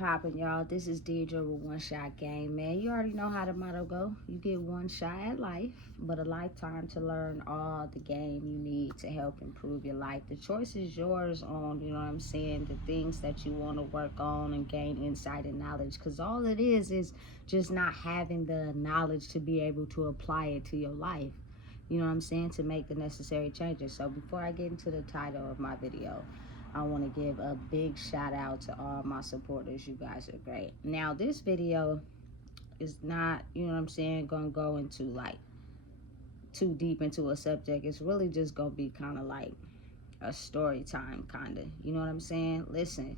poppin', y'all? This is Deidre with One Shot Game, man. You already know how the motto go. You get one shot at life, but a lifetime to learn all the game you need to help improve your life. The choice is yours on, you know what I'm saying, the things that you want to work on and gain insight and knowledge. Because all it is just not having the knowledge to be able to apply it to your life. You know what I'm saying? To make the necessary changes. So before I get into the title of my video, I want to give a big shout out to all my supporters. You guys are great. Now, this video is not, you know what I'm saying, going to go into like too deep into a subject. It's really just going to be kind of like a story time, kind of. You know what I'm saying? Listen,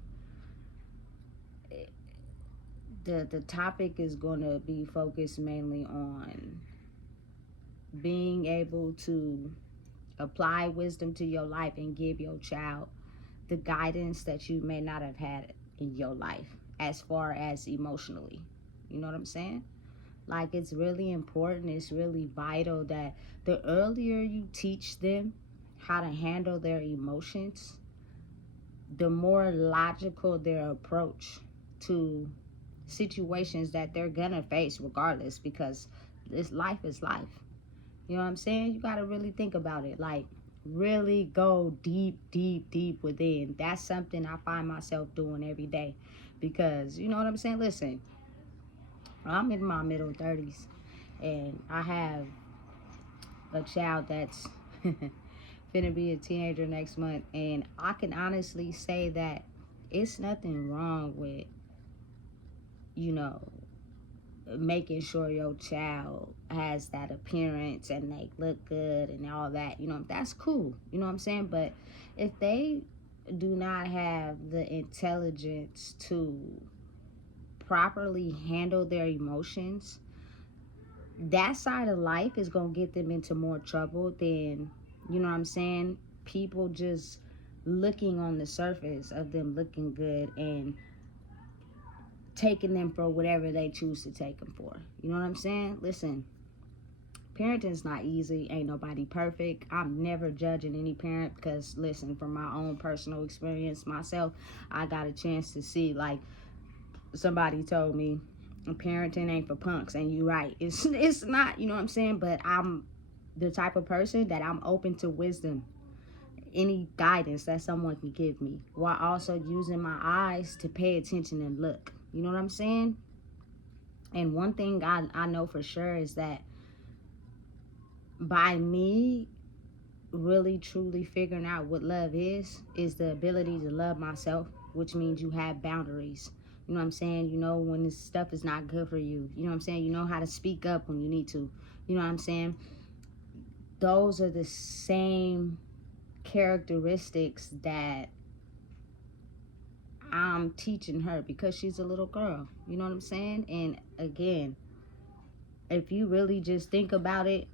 the topic is going to be focused mainly on being able to apply wisdom to your life and give your child the guidance that you may not have had in your life as far as emotionally. You know what I'm saying? Like, it's really important, it's really vital that the earlier you teach them how to handle their emotions, the more logical their approach to situations that they're gonna face regardless, because this life is life. You know what I'm saying? You gotta really think about it. Like, really go deep within. That's something I find myself doing every day, because you know what I'm saying. Listen, I'm in my middle 30s and I have a child that's gonna be a teenager next month, and I can honestly say that it's nothing wrong with, you know, making sure your child has that appearance and they look good and all that. You know, that's cool. You know what I'm saying? But if they do not have the intelligence to properly handle their emotions, that side of life is going to get them into more trouble than, you know what I'm saying, people just looking on the surface of them looking good and taking them for whatever they choose to take them for. You know what I'm saying? Listen, parenting's not easy. Ain't nobody perfect. I'm never judging any parent, because listen, from my own personal experience myself, I got a chance to see, like, somebody told me parenting ain't for punks, and you're right. It's not, you know what I'm saying? But I'm the type of person that I'm open to wisdom, any guidance that someone can give me, while also using my eyes to pay attention and look. You know what I'm saying? And one thing I know for sure is that by me really truly figuring out what love is the ability to love myself, which means you have boundaries. You know what I'm saying? You know when this stuff is not good for you. You know what I'm saying? You know how to speak up when you need to. You know what I'm saying? Those are the same characteristics that I'm teaching her, because she's a little girl. You know what I'm saying? And again, if you really just think about it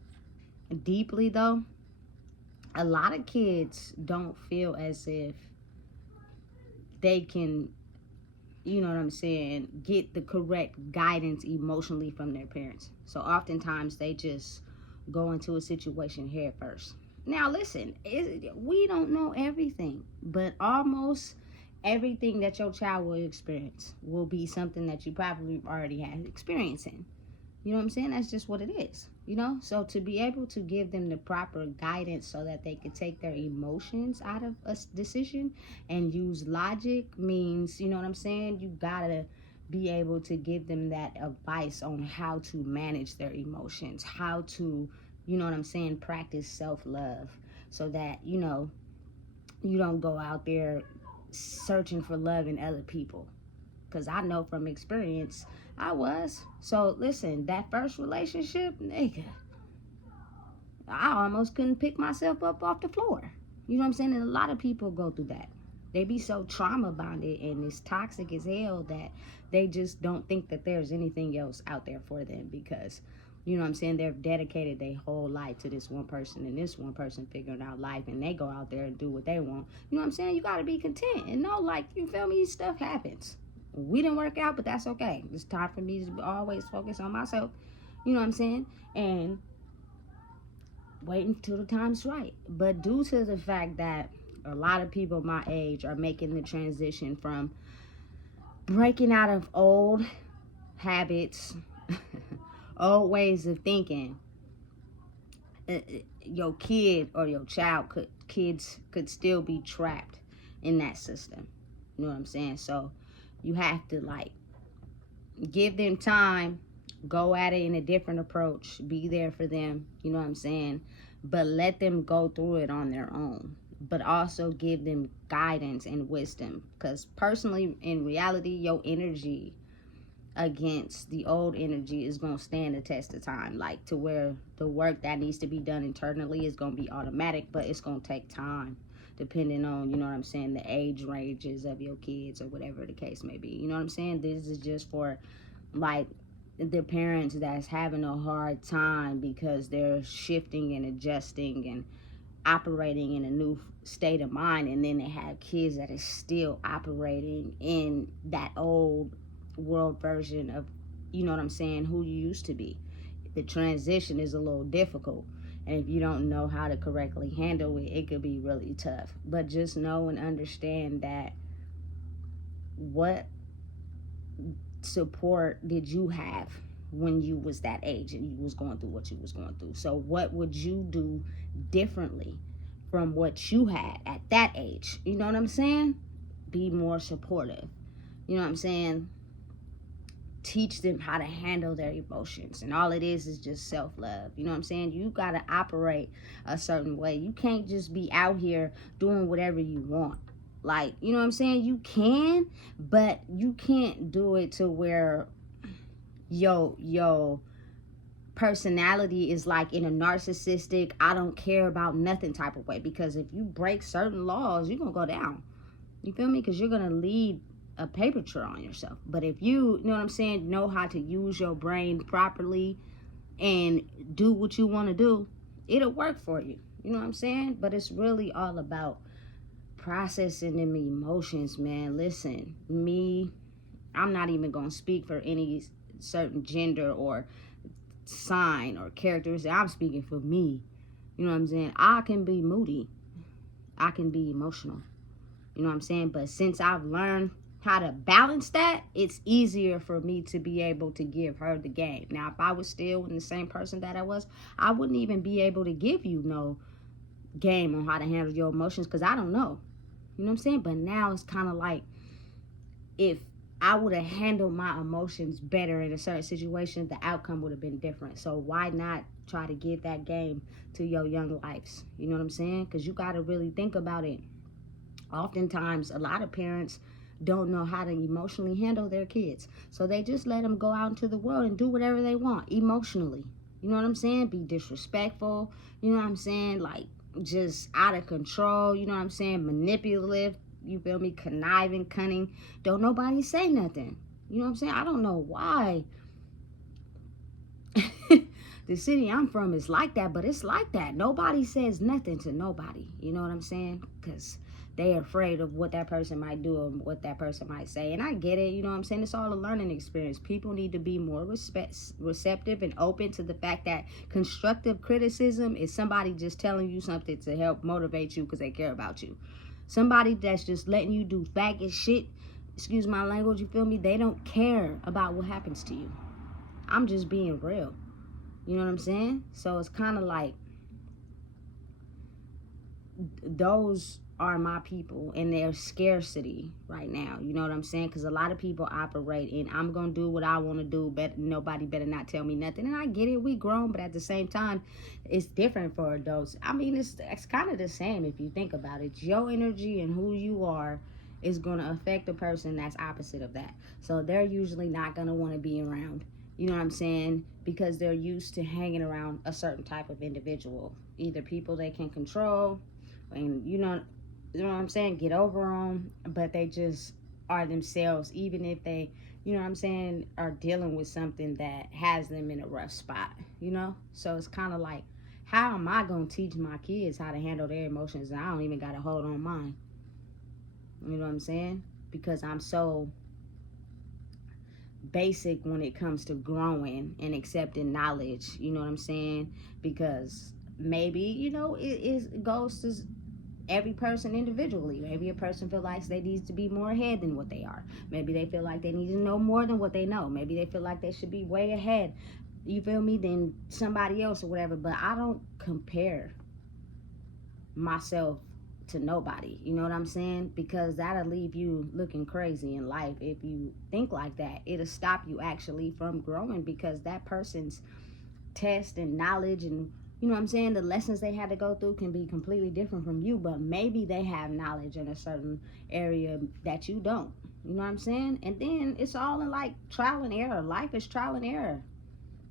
deeply though, a lot of kids don't feel as if they can, you know what I'm saying, get the correct guidance emotionally from their parents. So oftentimes they just go into a situation head first. Now listen, we don't know everything, but almost everything that your child will experience will be something that you probably already had experience in. You know what I'm saying? That's just what it is, you know? So to be able to give them the proper guidance so that they can take their emotions out of a decision and use logic means, you know what I'm saying, you gotta be able to give them that advice on how to manage their emotions, how to, you know what I'm saying, practice self-love, so that, you know, you don't go out there searching for love in other people. Because I know from experience, I was. So listen, that first relationship, nigga, I almost couldn't pick myself up off the floor. You know what I'm saying? And a lot of people go through that. They be so trauma bonded and it's toxic as hell that they just don't think that there's anything else out there for them, because, you know what I'm saying, they've dedicated their whole life to this one person, and this one person figuring out life, and they go out there and do what they want. You know what I'm saying? You got to be content and know, like, you feel me, stuff happens. We didn't work out, but that's okay. It's time for me to always focus on myself. You know what I'm saying? And wait until the time's right. But due to the fact that a lot of people my age are making the transition from breaking out of old habits, old ways of thinking. Your kid or your child kids could still be trapped in that system. You know what I'm saying? So you have to like give them time, go at it in a different approach, be there for them, you know what I'm saying? But let them go through it on their own. But also give them guidance and wisdom. Because personally, in reality, your energy against the old energy is going to stand the test of time, like to where the work that needs to be done internally is going to be automatic, but it's going to take time depending on, you know what I'm saying, the age ranges of your kids or whatever the case may be. You know what I'm saying? This is just for like the parents that's having a hard time because they're shifting and adjusting and operating in a new state of mind, and then they have kids that is still operating in that old world version of, you know what I'm saying, who you used to be. The transition is a little difficult, and if you don't know how to correctly handle it, it could be really tough. But just know and understand that what support did you have when you was that age and you was going through what you was going through? So what would you do differently from what you had at that age? You know what I'm saying? Be more supportive. You know what I'm saying? Teach them how to handle their emotions, and all it is just self-love. You know what I'm saying? You got to operate a certain way. You can't just be out here doing whatever you want. Like, you know what I'm saying? You can, but you can't do it to where yo personality is like in a narcissistic, I don't care about nothing type of way. Because if you break certain laws, you're gonna go down. You feel me? Because you're gonna lead a paper trail on yourself. But if you know what I'm saying, know how to use your brain properly and do what you want to do, it'll work for you. You know what I'm saying? But it's really all about processing them emotions, man. Listen, I'm not even gonna speak for any certain gender or sign or characteristic. I'm speaking for me. You know what I'm saying? I can be moody, I can be emotional, you know what I'm saying? But since I've learned how to balance that, it's easier for me to be able to give her the game. Now, if I was still in the same person that I was, I wouldn't even be able to give you no game on how to handle your emotions, because I don't know. You know what I'm saying? But now it's kind of like, if I would have handled my emotions better in a certain situation, the outcome would have been different. So why not try to give that game to your young lives? You know what I'm saying? Because you got to really think about it. Oftentimes, a lot of parents don't know how to emotionally handle their kids. So they just let them go out into the world and do whatever they want emotionally. You know what I'm saying? Be disrespectful. You know what I'm saying? Like, just out of control. You know what I'm saying? Manipulative. You feel me? Conniving, cunning. Don't nobody say nothing. You know what I'm saying? I don't know why the city I'm from is like that, but it's like that. Nobody says nothing to nobody. You know what I'm saying? Because they're afraid of what that person might do and what that person might say. And I get it. You know what I'm saying? It's all a learning experience. People need to be more receptive and open to the fact that constructive criticism is somebody just telling you something to help motivate you because they care about you. Somebody that's just letting you do faggot shit, excuse my language, you feel me? They don't care about what happens to you. I'm just being real. You know what I'm saying? So it's kind of like, those are my people, and their scarcity right now. You know what I'm saying? Because a lot of people operate in, I'm going to do what I want to do, but nobody better not tell me nothing. And I get it, we grown, but at the same time, it's different for adults. I mean, it's kind of the same if you think about it. Your energy and who you are is going to affect the person that's opposite of that. So they're usually not going to want to be around. You know what I'm saying? Because they're used to hanging around a certain type of individual. Either people they can control, and you know what I'm saying, get over them, but they just are themselves, even if they, you know what I'm saying, are dealing with something that has them in a rough spot, you know? So it's kind of like, how am I going to teach my kids how to handle their emotions and I don't even got to hold on mine? You know what I'm saying? Because I'm so basic when it comes to growing and accepting knowledge, you know what I'm saying? Because maybe, you know, it goes to every person individually. Maybe a person feels like they need to be more ahead than what they are. Maybe they feel like they need to know more than what they know. Maybe they feel like they should be way ahead, you feel me, than somebody else or whatever. But I don't compare myself to nobody, you know what I'm saying? Because that'll leave you looking crazy in life. If you think like that, it'll stop you actually from growing, because that person's test and knowledge and, you know what I'm saying, the lessons they had to go through can be completely different from you. But maybe they have knowledge in a certain area that you don't, you know what I'm saying? And then it's all in like trial and error. Life is trial and error.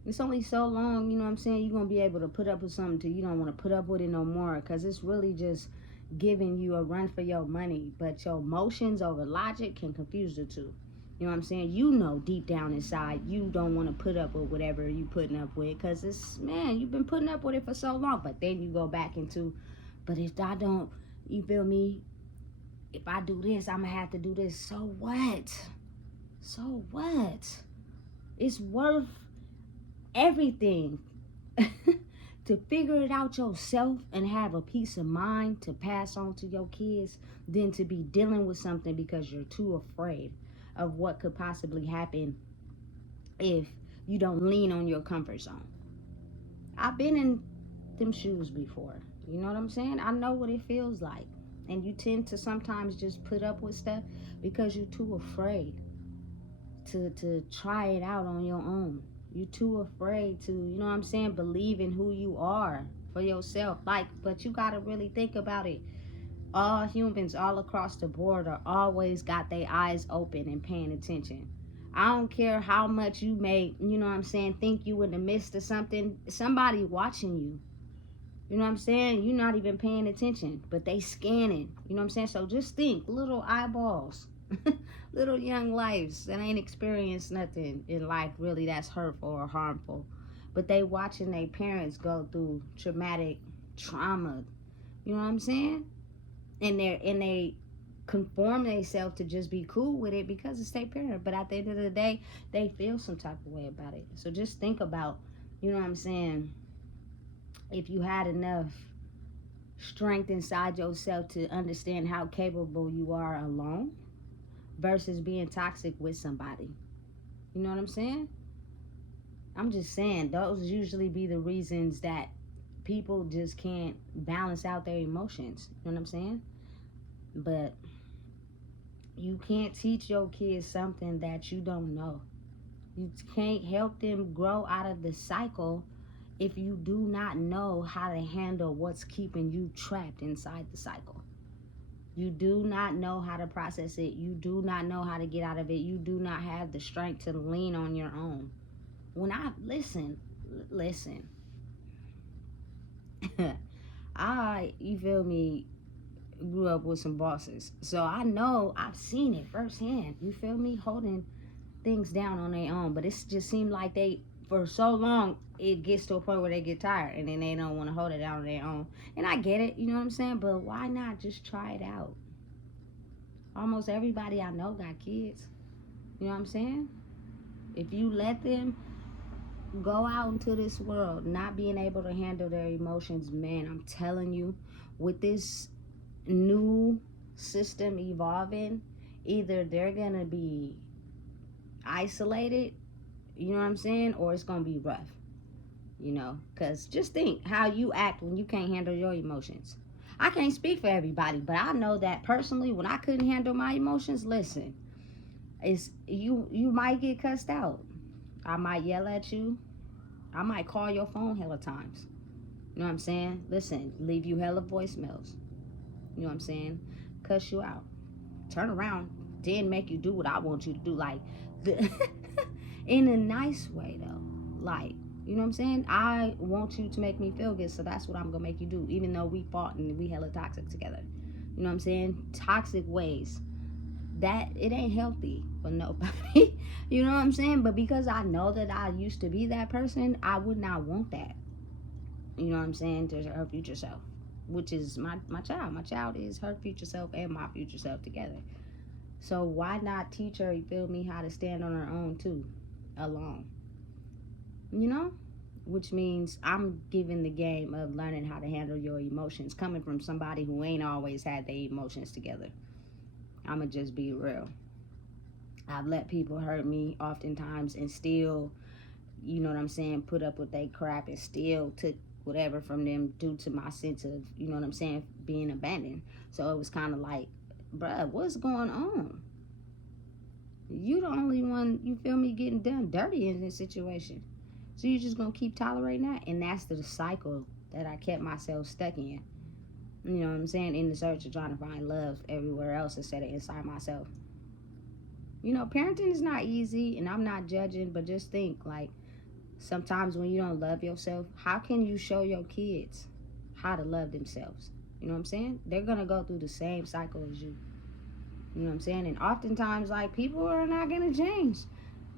It's only so long, you know what I'm saying, you're going to be able to put up with something till you don't want to put up with it no more, because it's really just giving you a run for your money. But your emotions over logic can confuse the two. You know what I'm saying? You know deep down inside you don't want to put up with whatever you putting up with, because it's, man, you've been putting up with it for so long. But then you go back into, but if I don't, you feel me, if I do this, I'm going to have to do this. So what? So what? It's worth everything to figure it out yourself and have a peace of mind to pass on to your kids than to be dealing with something because you're too afraid of what could possibly happen if you don't lean on your comfort zone. I've been in them shoes before, you know what I'm saying? I know what it feels like. And you tend to sometimes just put up with stuff because you're too afraid to try it out on your own. You too afraid to, you know what I'm saying, believe in who you are for yourself. Like, but you got to really think about it. All humans all across the board are always got their eyes open and paying attention. I don't care how much you may, you know what I'm saying, think you in the midst of something. Somebody watching you. You know what I'm saying? You're not even paying attention, but they scanning. You know what I'm saying? So just think, little eyeballs. Little young lives that ain't experienced nothing in life really that's hurtful or harmful, but they watching their parents go through traumatic trauma, you know what I'm saying, and they conform themselves to just be cool with it because it's their parent. But at the end of the day, they feel some type of way about it. So just think about, you know what I'm saying, if you had enough strength inside yourself to understand how capable you are alone versus being toxic with somebody. You know what I'm saying? I'm just saying, those usually be the reasons that people just can't balance out their emotions. You know what I'm saying? But you can't teach your kids something that you don't know. You can't help them grow out of the cycle if you do not know how to handle what's keeping you trapped inside the cycle. You do not know how to process it. You do not know how to get out of it. You do not have the strength to lean on your own. When I listen, you feel me, grew up with some bosses. So I know, I've seen it firsthand. You feel me, holding things down on their own. But it just seemed like they, for so long, it gets to a point where they get tired and then they don't want to hold it down on their own. And I get it, you know what I'm saying? But why not just try it out? Almost everybody I know got kids. You know what I'm saying? If you let them go out into this world not being able to handle their emotions, man, I'm telling you, with this new system evolving, either they're gonna be isolated, you know what I'm saying, or it's gonna be rough, you know, because just think how you act when you can't handle your emotions. I can't speak for everybody, but I know that personally, when I couldn't handle my emotions, listen, it's you might get cussed out. I might yell at you. I might call your phone hella times. You know what I'm saying? Listen, leave you hella voicemails. You know what I'm saying? Cuss you out. Turn around, then make you do what I want you to do. Like, in a nice way, though. Like, you know what I'm saying? I want you to make me feel good, so that's what I'm going to make you do. Even though we fought and we hella toxic together. You know what I'm saying? Toxic ways. That, it ain't healthy for nobody. You know what I'm saying? But because I know that I used to be that person, I would not want that. You know what I'm saying? To her future self. Which is my child. My child is her future self and my future self together. So why not teach her, you feel me, how to stand on her own too, alone? You know? which means I'm giving the game of learning how to handle your emotions, coming from somebody who ain't always had their emotions together. I'ma just be real. I've let people hurt me oftentimes and still, you know what I'm saying, put up with their crap and still took whatever from them due to my sense of, you know what I'm saying, being abandoned. So it was kind of like, bruh, what's going on? You the only one, you feel me, getting done dirty in this situation. So you're just gonna keep tolerating that? And that's the cycle that I kept myself stuck in. You know what I'm saying? In the search of trying to find love everywhere else instead of inside myself. You know, parenting is not easy, and I'm not judging, but just think, like, sometimes when you don't love yourself, how can you show your kids how to love themselves? You know what I'm saying? They're gonna go through the same cycle as you. You know what I'm saying? And oftentimes, like, people are not gonna change.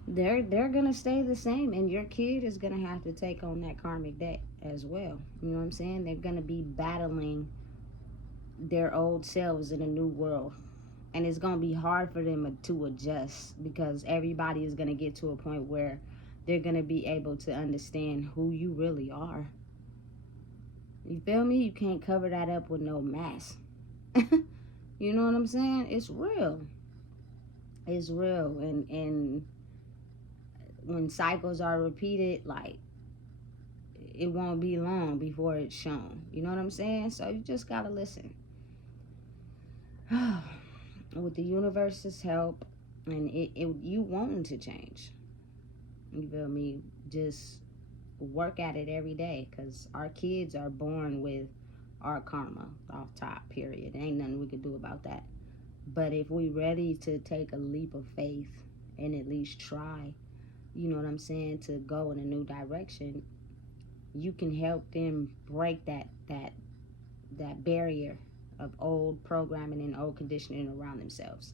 They're gonna stay the same, and your kid is gonna have to take on that karmic debt as well. You know what I'm saying? They're gonna be battling their old selves in a new world, and it's gonna be hard for them to adjust, because everybody is gonna get to a point where they're gonna be able to understand who you really are. You feel me? You can't cover that up with no mask. You know what I'm saying? It's real. It's real. And when cycles are repeated, like, it won't be long before it's shown. You know what I'm saying? So you just gotta listen. With the universe's help and you wanting to change. You feel me? Just work at it every day, because our kids are born with our karma off top, period. Ain't nothing we could do about that. But if we ready to take a leap of faith and at least try, you know what I'm saying, to go in a new direction, you can help them break that barrier of old programming and old conditioning around themselves.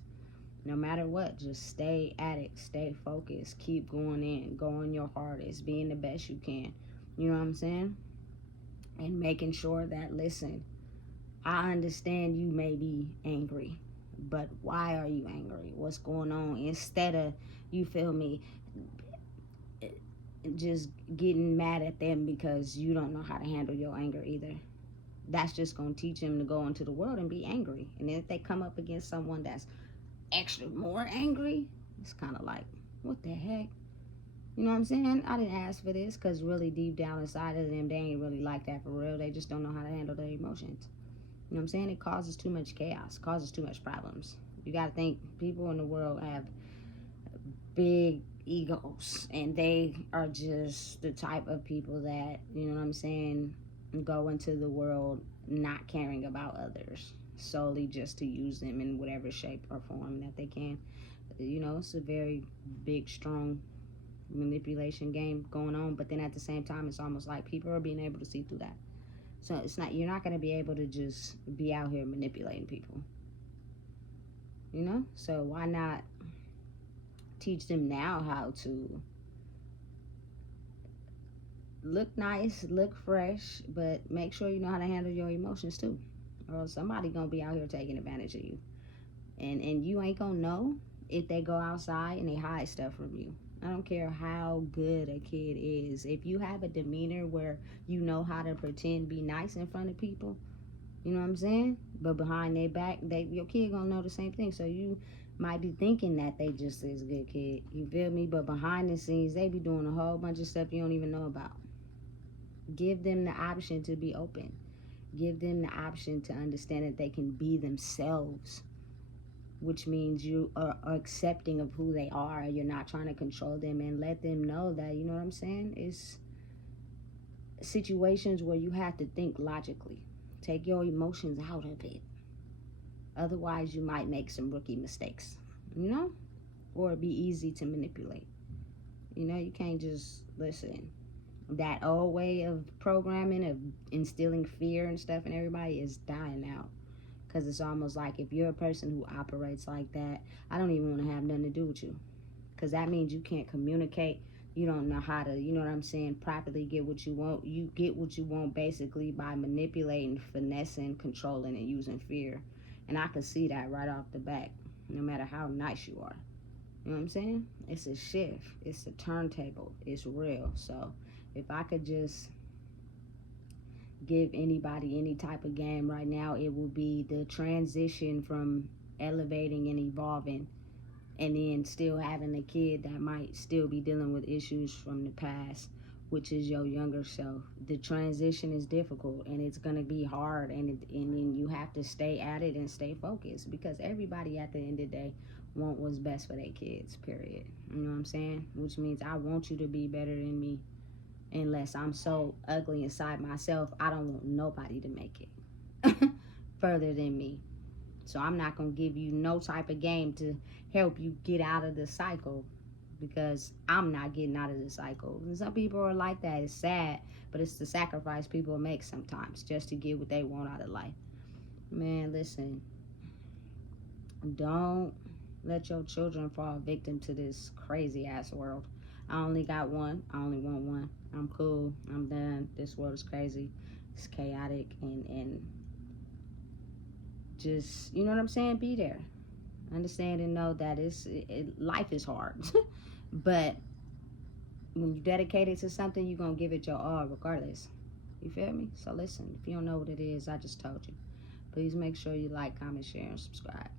No matter what, just stay at it, stay focused, keep going in, going your hardest, being the best you can. You know what I'm saying? And making sure that, listen, I understand you may be angry, but why are you angry? What's going on? Instead of, you feel me, just getting mad at them because you don't know how to handle your anger either. That's just going to teach them to go into the world and be angry. And then if they come up against someone that's extra more angry, it's kind of like, what the heck? You know what I'm saying? I didn't ask for this, because really deep down inside of them, they ain't really like that for real. They just don't know how to handle their emotions. You know what I'm saying? It causes too much chaos, causes too much problems. You got to think, people in the world have big egos, and they are just the type of people that, you know what I'm saying, go into the world not caring about others, solely just to use them in whatever shape or form that they can. You know, it's a very big, strong manipulation game going on, but then at the same time, it's almost like people are being able to see through that. So it's not, you're not going to be able to just be out here manipulating people, you know? So why not teach them now how to look nice, look fresh, but make sure you know how to handle your emotions too, or somebody gonna be out here taking advantage of you, and you ain't gonna know if they go outside and they hide stuff from you. I don't care how good a kid is. If you have a demeanor where you know how to pretend be nice in front of people, you know what I'm saying, but behind their back, your kid gonna know the same thing. So you might be thinking that they just is a good kid, you feel me, but behind the scenes, they be doing a whole bunch of stuff you don't even know about. Give them the option to be open. Give them the option to understand that they can be themselves, which means you are accepting of who they are. You're not trying to control them, and let them know that, you know what I'm saying, it's situations where you have to think logically. Take your emotions out of it. Otherwise, you might make some rookie mistakes, you know, or be easy to manipulate. You know, you can't just, listen, that old way of programming, of instilling fear and stuff in everybody, is dying out. Because it's almost like, if you're a person who operates like that, I don't even want to have nothing to do with you. Because that means you can't communicate. You don't know how to, you know what I'm saying, properly get what you want. You get what you want basically by manipulating, finessing, controlling, and using fear. And I can see that right off the back, no matter how nice you are. You know what I'm saying? It's a shift. It's a turntable. It's real. So if I could just give anybody any type of game right now, it will be the transition from elevating and evolving and then still having a kid that might still be dealing with issues from the past, which is your younger self. The transition is difficult and it's going to be hard, and then you have to stay at it and stay focused, because everybody at the end of the day want what's best for their kids, period. You know what I'm saying? Which means I want you to be better than me. Unless I'm so ugly inside myself, I don't want nobody to make it further than me. So I'm not going to give you no type of game to help you get out of the cycle, because I'm not getting out of the cycle. And some people are like that. It's sad, but it's the sacrifice people make sometimes just to get what they want out of life. Man, listen, don't let your children fall victim to this crazy ass world. I only got one. I only want one. I'm cool. I'm done. This world is crazy. It's chaotic, and just, you know what I'm saying? Be there. Understand and know that life is hard. But when you dedicate it to something, you're going to give it your all regardless. You feel me? So listen, if you don't know what it is, I just told you. Please make sure you like, comment, share, and subscribe.